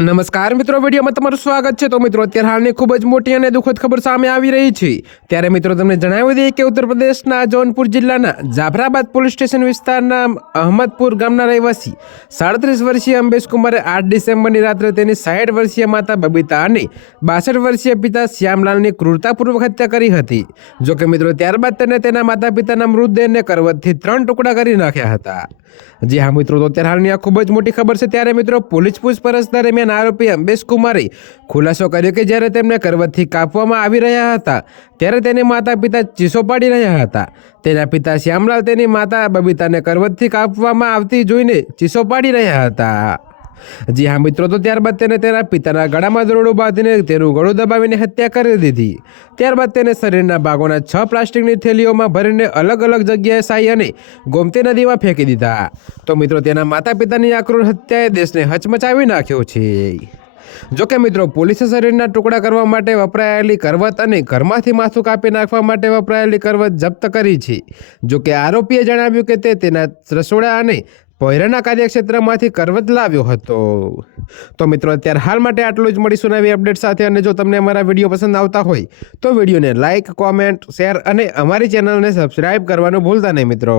નમસ્કાર મિત્રો, વિડીયોમાં તમારું સ્વાગત છે। તો મિત્રો, અત્યારે હાલની ખૂબ જ મોટી અને દુઃખદ ખબર સામે આવી રહી છે। ત્યારે મિત્રો, તમને જણાવી દઈએ કે ઉત્તર પ્રદેશના જૌનપુર જિલ્લાના જાફરાબાદ પોલીસ સ્ટેશન વિસ્તારના અહમદપુર ગામના રહેવાસી 37 વર્ષીય અંબેશ કુમારે 8 ડિસેમ્બરની રાત્રે તેની 60 વર્ષીય માતા બબીતા અને 62 વર્ષીય પિતા શ્યામલાલની ક્રૂરતાપૂર્વક હત્યા કરી હતી। જોકે મિત્રો, ત્યારબાદ તેને તેના માતા પિતાના મૃતદેહને કરવતથી 3 ટુકડા કરી નાખ્યા હતા। જી હા મિત્રો, તો અત્યારે હાલની આ ખૂબ જ મોટી ખબર છે। ત્યારે મિત્રો, પોલીસ પૂછપરછ દરમિયાન આરોપી અંબેશ કુમારે ખુલાસો કર્યો કે જ્યારે તેમને કરવતથી કાપવામાં આવી રહ્યા હતા ત્યારે તેની માતા પિતા ચીસો પાડી રહ્યા હતા। તેના પિતા શ્યામલાલ તેની માતા બબીતાને કરવતથી કાપવામાં આવતી જોઈને ચીસો પાડી રહ્યા હતા। જી હા મિત્રો, તો ત્યારબાદ તેને તેના પિતાના ગળામાં દોરડું બાંધીને તેનું ગળું દબાવીને હત્યા કરી દીધી। ત્યારબાદ તેને શરીરના ભાગોના 6 પ્લાસ્ટિકની થેલીઓમાં ભરીને અલગ અલગ જગ્યાએ સાઈ અને ગોમતી નદીમાં ફેંકી દીધા। તો મિત્રો, તેના માતા પિતાની આ ક્રૂર હત્યાએ દેશને હચમચાવી નાખ્યો છે। જોકે મિત્રો, પોલીસે શરીરના ટુકડા કરવા માટે વપરાયેલી કરવત અને ઘરમાંથી માથું કાપી નાખવા માટે વપરાયેલી કરવત જપ્ત કરી છે। જોકે આરોપીએ જણાવ્યું કે તે તેના રસોડા અને પોયરાના કાર્યક્ષેત્રમાંથી કરવત લાવ્યો હતો। તો મિત્રો, અત્યારે હાલ માટે આટલું જ। મળીશું નવી અપડેટ સાથે। અને જો તમને અમારા વિડીયો પસંદ આવતા હોય તો વિડીયોને લાઇક, કોમેન્ટ, શેર અને અમારી ચેનલને સબસ્ક્રાઈબ કરવાનું ભૂલતા નહીં મિત્રો।